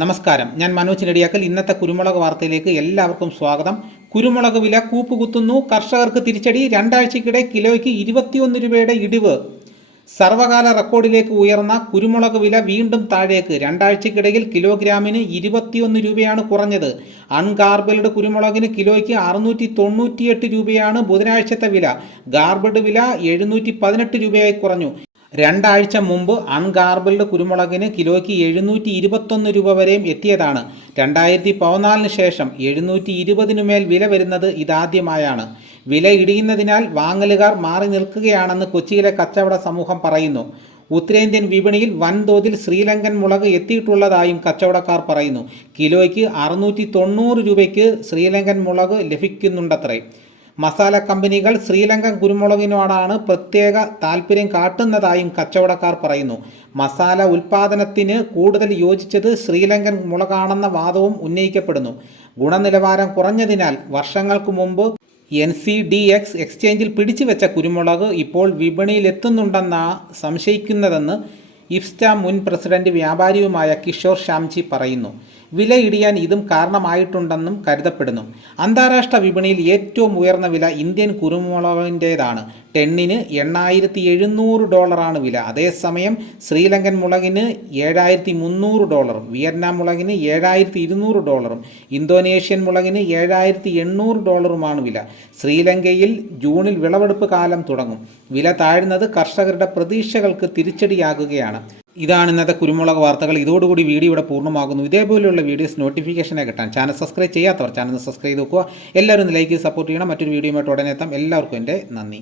നമസ്കാരം. ഞാൻ മനോജ് നെടിയാക്കൽ. ഇന്നത്തെ കുരുമുളക് വാർത്തയിലേക്ക് എല്ലാവർക്കും സ്വാഗതം. കുരുമുളക് വില കൂപ്പുകുത്തുന്നു. കർഷകർക്ക് തിരിച്ചടി. രണ്ടാഴ്ചക്കിടെ കിലോയ്ക്ക് ഇരുപത്തിയൊന്ന് രൂപയുടെ ഇടിവ്. സർവകാല റെക്കോർഡിലേക്ക് ഉയർന്ന കുരുമുളക് വില വീണ്ടും താഴേക്ക്. രണ്ടാഴ്ചക്കിടയിൽ കിലോഗ്രാമിന് ഇരുപത്തിയൊന്ന് രൂപയാണ് കുറഞ്ഞത്. അൺഗാർബിൾഡ് കുരുമുളകിന് കിലോയ്ക്ക് അറുന്നൂറ്റി തൊണ്ണൂറ്റിയെട്ട് രൂപയാണ് ബുധനാഴ്ചത്തെ വില. ഗാർബിൾഡ് വില എഴുന്നൂറ്റി പതിനെട്ട് രൂപയായി കുറഞ്ഞു. രണ്ടാഴ്ച മുമ്പ് അൺഗാർബിൾഡ് കുരുമുളകിന് കിലോയ്ക്ക് എഴുന്നൂറ്റി ഇരുപത്തൊന്ന് രൂപ വരെയും എത്തിയതാണ്. രണ്ടായിരത്തി പതിനാലിന് ശേഷം എഴുന്നൂറ്റി ഇരുപതിനു മേൽ വില വരുന്നത് ഇതാദ്യമായാണ്. വില ഇടിയുന്നതിനാൽ വാങ്ങലുകാർ മാറി നിൽക്കുകയാണെന്ന് കൊച്ചിയിലെ കച്ചവട സമൂഹം പറയുന്നു. ഉത്തരേന്ത്യൻ വിപണിയിൽ വൻതോതിൽ ശ്രീലങ്കൻ മുളക് എത്തിയിട്ടുള്ളതായും കച്ചവടക്കാർ പറയുന്നു. കിലോയ്ക്ക് അറുന്നൂറ്റി തൊണ്ണൂറ് രൂപയ്ക്ക് ശ്രീലങ്കൻ മുളക് ലഭിക്കുന്നുണ്ടത്രേ. മസാല കമ്പനികൾ ശ്രീലങ്കൻ കുരുമുളകിനോടാണ് പ്രത്യേക താൽപ്പര്യം കാട്ടുന്നതായും കച്ചവടക്കാർ പറയുന്നു. മസാല ഉൽപാദനത്തിന് കൂടുതൽ യോജിച്ചത് ശ്രീലങ്കൻ മുളകാണെന്ന വാദവും ഉന്നയിക്കപ്പെടുന്നു. ഗുണനിലവാരം കുറഞ്ഞതിനാൽ വർഷങ്ങൾക്ക് മുമ്പ് എൻ സി ഡി എക്സ് എക്സ്ചേഞ്ചിൽ പിടിച്ചുവെച്ച കുരുമുളക് ഇപ്പോൾ വിപണിയിലെത്തുന്നുണ്ടെന്നാണ് സംശയിക്കുന്നതെന്ന് ഇഫ്സ്റ്റ മുൻ പ്രസിഡന്റ് വ്യാപാരിയുമായ കിഷോർ ശ്യാംജി പറയുന്നു. വില ഇടിയാൻ ഇതും കാരണമായിട്ടുണ്ടെന്നും കരുതപ്പെടുന്നു. അന്താരാഷ്ട്ര വിപണിയിൽ ഏറ്റവും ഉയർന്ന വില ഇന്ത്യൻ കുരുമുളകിന്റേതാണ്. ടെണ്ണിന് എണ്ണായിരത്തി എഴുന്നൂറ് ഡോളറാണ് വില. അതേസമയം ശ്രീലങ്കൻ മുളകിന് ഏഴായിരത്തി മുന്നൂറ് ഡോളറും വിയറ്റ്നാം മുളകിന് ഏഴായിരത്തി ഇരുന്നൂറ് ഡോളറും ഇന്തോനേഷ്യൻ മുളകിന് ഏഴായിരത്തി എണ്ണൂറ് ഡോളറുമാണ് വില. ശ്രീലങ്കയിൽ ജൂണിൽ വിളവെടുപ്പ് കാലം തുടങ്ങും. വില താഴ്ന്നത് കർഷകരുടെ പ്രതീക്ഷകൾക്ക് തിരിച്ചടിയാകുകയാണ്. ഇതാണ് ഇന്നത്തെ കുരുമുളക് വാർത്തകൾ. ഇതോടുകൂടി വീഡിയോ ഇവിടെ പൂർണമാകുന്നു. ഇതേപോലെയുള്ള വീഡിയോസ് നോട്ടിഫിക്കേഷനെ കിട്ടാൻ ചാനൽ സബ്സ്ക്രൈബ് ചെയ്യാത്തവർ ചാനൽ സബ്സ്ക്രൈബ് ചെയ്ത് നോക്കുക എല്ലാവരും ലൈക്ക് സപ്പോർട്ട് ചെയ്യണം. മറ്റൊരു വീഡിയോയുമായിട്ട് ഉടനെ എത്താം. എല്ലാവർക്കും എന്റെ നന്ദി.